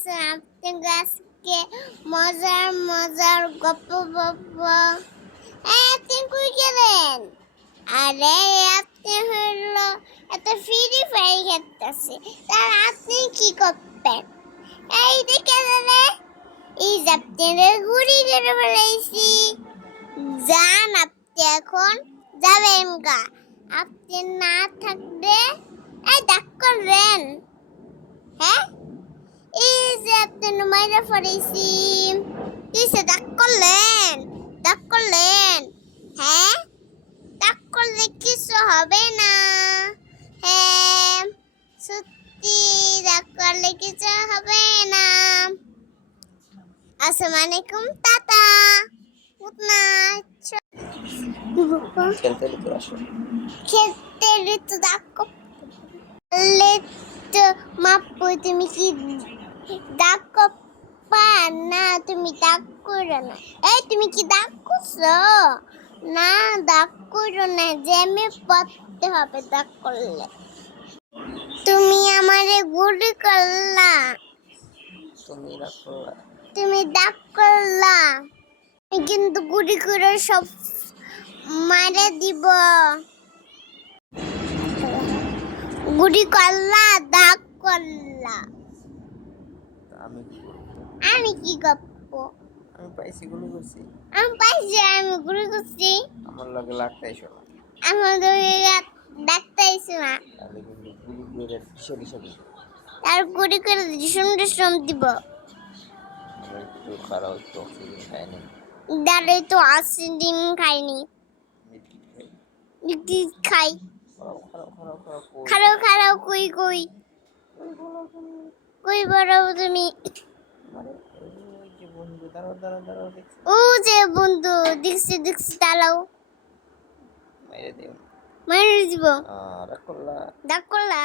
আছেন? আপনাকে আজকে মজার মজার গল্প বলবো। আপনি কই গেলেন? আরে আপনি হলো এত ফ্রি ফায়ার খেলতেছে, তার আপনি কি করবেন? এই দেখে রে, এই যে আপনাদের গুড়ি করে ফেলাইছি। যান আপনি এখন যাবেন গা। আপনি না থাকলে এই ডাক করবেন। হ্যাঁ, এই যে আপনি মাইরা ফেলাইছি, কিসে ডাক করলেন? ডাক করলেন? হ্যাঁ, ডাক করলে কিছু হবে না। হ্যাঁ, সত্যি ডাক করলে কিছু হবে না। আসসালামু আলাইকুম, টাটা, গুড নাইট। খেলতে ঋতু আসো। খেলতে ঋতু ডাক করলে তো মাপু, তুমি কি ডাক পা না, তুমি ডাক করো না। এই তুমি কি ডাক করছো? না, ডাক করো না, জ্যামে পড়তে হবে ডাক করলে। তুমি আমারে গুলি করলা, তুমি রাগ করলা। তুমি ডাক করলা, আমি কিন্তু গুলি করে সব মারে দিব। গুলি করলা, ডাক করলা, আমি কি করবো? আমি কি করবো? আমি পাইছি, গুলি করছি। আমি পাইছি, আমি গুলি করছি। আমার লগে লাগতাই শোনা। আমাদের ডাক্তার এসে না, তাহলে কিন্তু গুলি করে কিসে কিসে দিব। তার গুলি করে ডিসম দিব। আমরা একটু খারাপ, একটু অক্সিজেন খাই নাই। দাঁড়ে তো 80 দিন খাইনি, খাই। খারাপ খারাপ কই কই কই বড় তুমি? বন্ধু দাঁড়াও দাঁড়াও দাঁড়াও, দেখছি। ও যে বন্ধু, দেখছি দেখছি, দাঁড়াও, মেরে দিও। মেরে দিব। রাগ করলা। ডাক করলা।